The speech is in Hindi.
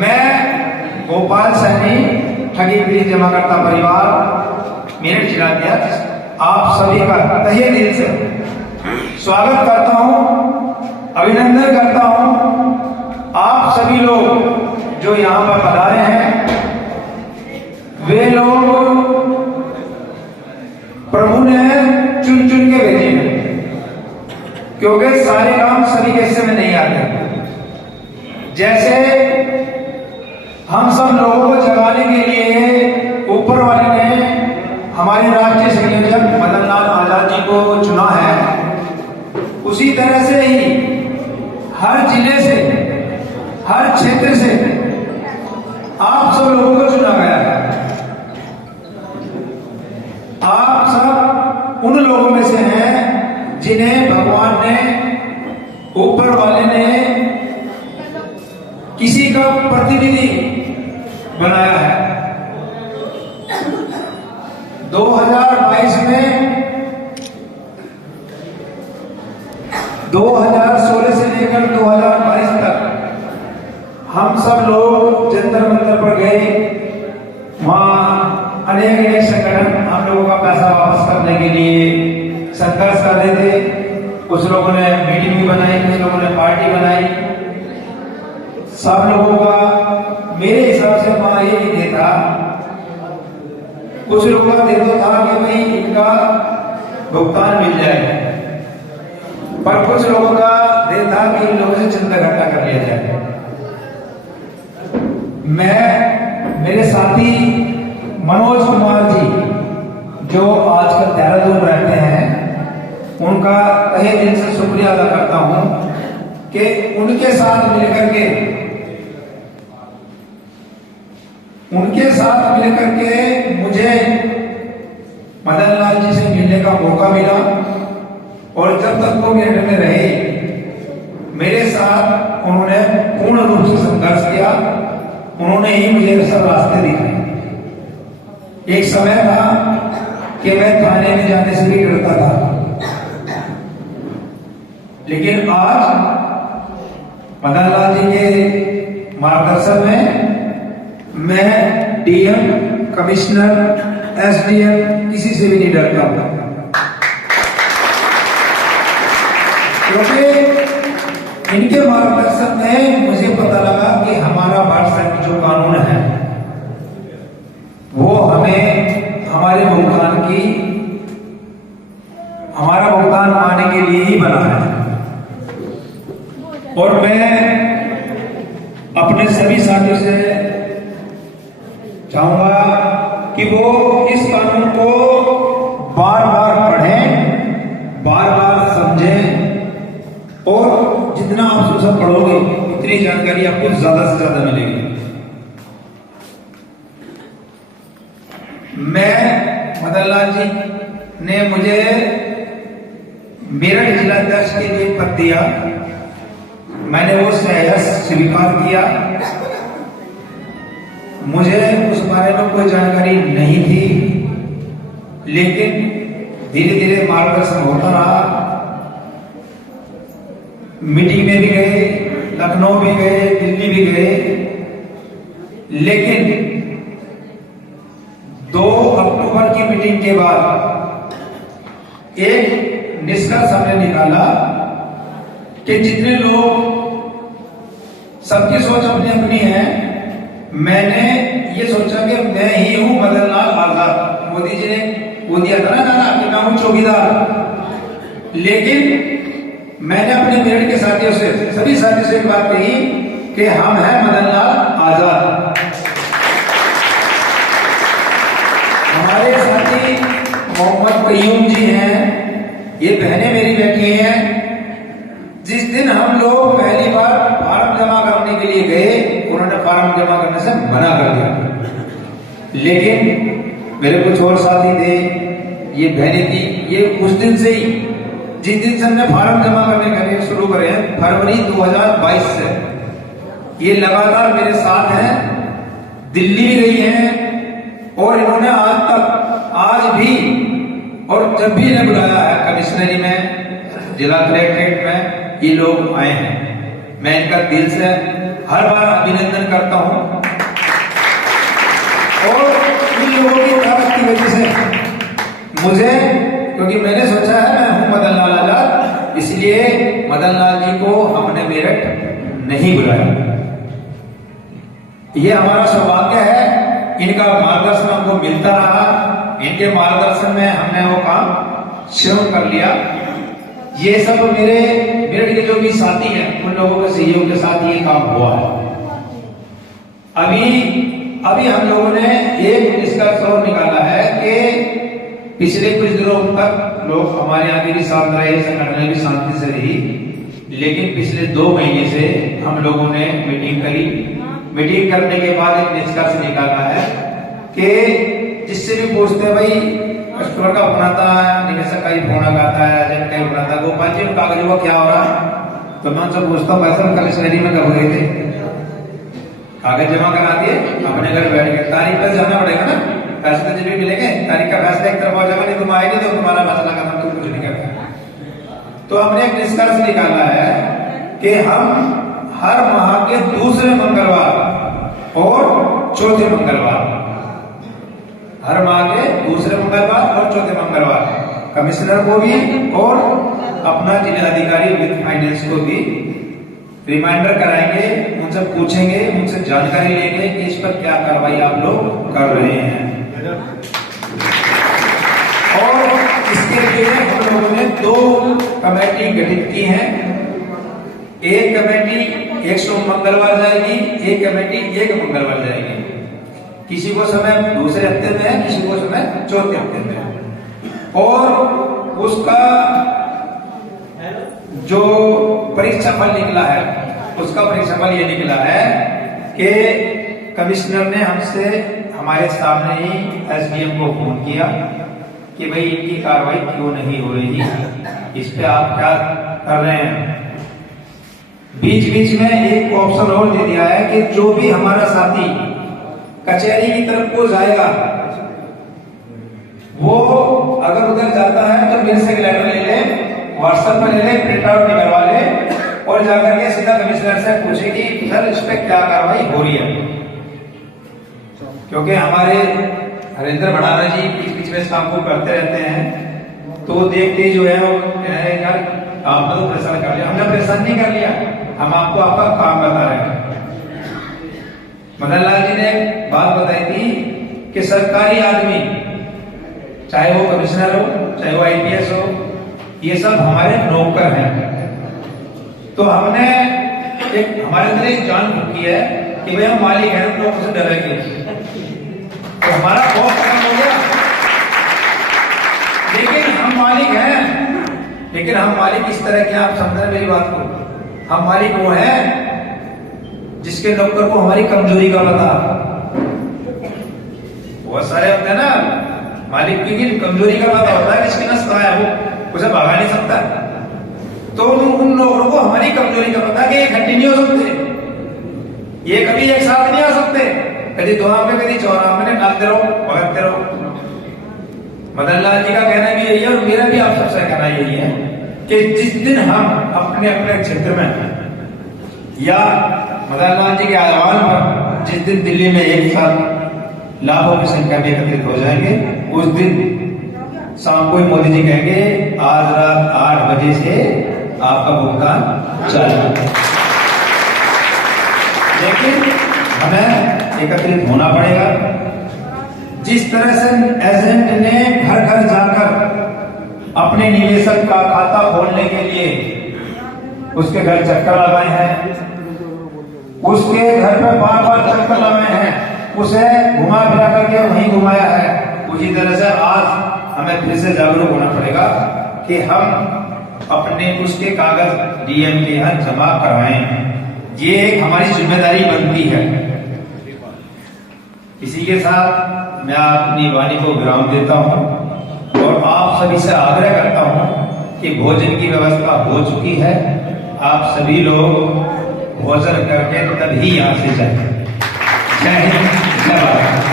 मैं गोपाल सैनी ठगी बिल जमाकर्ता परिवार मेरठ जिलाध्यक्ष आप सभी का तहे दिल से स्वागत करता हूं, अभिनंदन करता हूं। आप सभी लोग जो यहां पर पधारे हैं वे लोग प्रभु ने चुन चुन के भेजे हैं, क्योंकि सारे काम सभी के हिस्से में नहीं आते। जैसे हम सब लोगों को जगाने के लिए ऊपर वाले ने हमारे राष्ट्रीय संयोजक मदन लाल आजाद जी को चुना है, उसी तरह से ही हर जिले से, हर क्षेत्र से आप सब लोगों को चुना गया है। आप सब उन लोगों में से हैं जिन्हें भगवान ने, ऊपर वाले ने किसी का प्रतिनिधि बनाया है। 2022 में 2016 से लेकर 2022 तक हम सब लोग जंतर मंतर पर गए। वहां अनेक संगठन हम लोगों का पैसा वापस करने के लिए संघर्ष कर रहे थे। कुछ लोगों ने मीटिंग भी बनाई, कुछ लोगों ने पार्टी बनाई। सब लोगों का मेरे हिसाब से वहां ये नहीं था। कुछ लोगों का देखो था कि भाई इनका भुगतान मिल जाए, पर कुछ लोगों का देख था कि इन लोगों से चंदा इकट्ठा कर लिया जाए। मेरे साथी मनोज कुमार जी जो आजकल देहरादून रहते हैं, उनका तहे दिल से शुक्रिया अदा करता हूं कि उनके साथ मिलकर के मुझे मदन लाल जी से मिलने का मौका मिला। और जब तक वो मेरठ में रहे मेरे साथ उन्होंने पूर्ण रूप से संघर्ष किया। उन्होंने ही मुझे सब रास्ते दिखाए। एक समय था कि मैं थाने में जाने से भी डरता था, लेकिन आज मदन लाल जी के मार्गदर्शन में मैं डीएम, कमिश्नर, एसडीएम किसी से भी नहीं डरता हूं, क्योंकि इनके मार्गदर्शन में मुझे पता लगा कि हमारा भारत संघ जो कानून है वो हमें हमारे हमारा भुगतान पाने के लिए ही बना है। और मैं अपने सभी साथियों से चाहूंगा कि वो इस कानून को बार बार पढ़ें, बार बार समझें, और जितना आप सब पढ़ोगे उतनी जानकारी आपको ज्यादा से ज्यादा मिलेगी। मदन लाल जी ने मुझे मेरठ जिलाध्यक्ष के लिए पद दिया। मैंने वो सहर्ष स्वीकार किया। मुझे उस बारे में कोई जानकारी नहीं थी, लेकिन धीरे धीरे मार्गदर्शन होता रहा। मीटिंग में भी गए, लखनऊ भी गए, दिल्ली भी गए, लेकिन 2 अक्टूबर की मीटिंग के बाद एक निष्कर्ष हमने निकाला कि जितने लोग, सबकी सोच अपनी अपनी है। मैंने ये सोचा कि मैं ही हूं मदन लाल आजाद। मोदी जी ने वो दिया था ना गाना कि मैं हूं चौकीदार, लेकिन मैंने अपने मेरठ के साथियों से, सभी साथियों से एक बात कही कि हम हैं मदन लाल आजाद। हमारे साथी मोहम्मद कयूम जी हैं, ये बहनें मेरी बैठी हैं। जिस दिन हम लोग पहली बार फार्म जमा करने के लिए गए, उन्होंने फार्म जमा करने से मना कर दिया, लेकिन मेरे कुछ और साथी थे, ये बहनें थी, ये उस दिन से ही, जिस दिन से हमने फार्म जमा करने शुरू करे हैं फरवरी 2022 से, ये लगातार मेरे साथ हैं। दिल्ली भी गई हैं, और इन्होंने आज भी और जब भी इन्हें बुलाया है कमिश्नरी में, जिला कलेक्ट्रेट में, ये लोग आए हैं। मैं इनका दिल से हर बार अभिनंदन करता हूं। और इन लोगों की ताकत की वजह से मुझे, क्योंकि मैंने सोचा है मैं हूं मदन लाल आजाद, इसलिए मदन लाल जी को हमने मेरठ नहीं बुलाया। ये हमारा सौभाग्य है, इनका मार्गदर्शन हमको मिलता रहा, इनके मार्गदर्शन में हमने वो काम शुरू कर लिया। ये सब मेरे मेरठ के जो भी साथी हैं उन लोगों के सहयोग के साथ ये काम हुआ है। अभी हम लोगों ने एक निष्कर्ष और निकाला है कि पिछले कुछ दिनों तक लोग हमारे यहाँ भी शांत रहे, संगठन भी शांति से रही, लेकिन पिछले 2 महीने से हम लोगों ने मीटिंग करी। मीटिंग करने के बाद एक निष्कर्ष निकाला है कि जिससे भी पूछते हैं भाई कस्टमर का फोन आता है, निवेशक का ही फोन आता है, एजेंट का ही फोन आता है, गोपाल जी कागजों का क्या हो रहा है? तो मैं उनसे पूछता हूँ पैसा कमिश्नरी में कब गए थे? कागज जमा करा दिए, अपने घर बैठ गए। तारीख पर जाना पड़ेगा ना, पैसे तो जब भी मिलेंगे। तारीख का फैसला एक तरफ हो जाएगा, नहीं तुम आएगी तो तुम्हारा मसला खत्म, तुम कुछ नहीं कर। तो हमने एक निष्कर्ष निकाला है कि हम हर माह के दूसरे मंगलवार और चौथे मंगलवार, हर माह के दूसरे मंगलवार और चौथे मंगलवार कमिश्नर को भी और अपना जिला अधिकारी वित्त फाइनेंस को भी रिमाइंडर कराएंगे, उनसे पूछेंगे, उनसे जानकारी लेंगे कि इस पर क्या कार्रवाई आप लोग कर रहे हैं। और इसके लिए हम लोगों ने 2 कमेटी गठित की है। एक कमेटी 1 मंगलवार जाएगी, एक कमेटी 1 मंगलवार जाएगी। किसी को समय दूसरे हफ्ते में है, किसी को समय चौथे हफ्ते में है। और उसका जो परीक्षा फल निकला है, उसका परीक्षा फल ये निकला है कि कमिश्नर ने हमसे हमारे सामने ही एसडीएम को फोन किया कि भाई इनकी कार्रवाई क्यों नहीं हो रही, इस पे आप क्या कर रहे हैं। बीच बीच में एक ऑप्शन और दे दिया है कि जो भी हमारा साथी कचहरी की तरफ को जाएगा, वो अगर उधर जाता है तो मेरे से लेटर ले ले, व्हाट्सएप पर ले ले, प्रिंट आउट निकलवा ले और जाकर के सीधा कमिश्नर से पूछे कि सर इस पे क्या कार्रवाई हो रही है। क्योंकि हमारे हरेंद्र भंडारा जी बीच बीच में काम को करते रहते हैं, तो देखते जो है वो यार आपने तो परेशान कर लिया। हमने परेशान नहीं कर लिया, हम आपको आपका काम बता रहे हैं। मदन लाल जी ने बात बताई थी कि सरकारी आदमी, चाहे वो कमिश्नर हो, चाहे वो आईपीएस हो, ये सब हमारे नौकर हैं। तो हमने एक हमारे अंदर एक जान फूकी है कि भाई हम मालिक हैं, हम लोगों से डरेंगे। तो हमारा बहुत खत्म हो गया। लेकिन हम मालिक हैं, लेकिन हम मालिक इस तरह के, आप समझ रहे मेरी बात को, हम मालिक वो हैं जिसके नौकर को हमारी कमजोरी का पता। बहुत सारे होते हैं ना मालिक की कमजोरी का पता होता है, किसकी नस कहाँ है, वो उसे भगा नहीं सकता। तो उन नौकरों को हमारी कमजोरी का पता कि ये इकट्ठे नहीं हो सकते, ये कभी एक साथ नहीं आ सकते, कभी दोहा पे कभी चौराहा में डालते रहो, भगते रहो। मदन लाल जी का कहना भी यही है और मेरा भी आप सबसे कहना यही है कि जिस दिन हम अपने अपने क्षेत्र में या मदन लाल जी के आह्वान पर जिस दिन दिल्ली में एक साथ लाखों की संख्या में एकत्रित हो जाएंगे, उस दिन शाम को मोदी जी कहेंगे आज रात 8 बजे से आपका भुगतान चालू। लेकिन हमें एकत्रित होना पड़ेगा। जिस तरह से एजेंट ने घर घर जाकर अपने निवेशक का खाता खोलने के लिए उसके घर चक्कर लगाए हैं, उसके घर पर बार-बार चक्कर लगाए हैं, उसे घुमा फिरा करके वहीं घुमाया है, उसी तरह से आज हमें फिर से जागरूक होना पड़ेगा कि हम अपने उसके कागज डीएम के यहाँ जमा करवाएं। ये एक हमारी जिम्मेदारी बनती है। इसी के साथ मैं अपनी वाणी को विराम देता हूं और आप सभी से आग्रह करता हूं कि भोजन की व्यवस्था हो चुकी है, आप सभी लोग भोजन करके तभी यहां से जाएं। जय हिंद, जय भारत।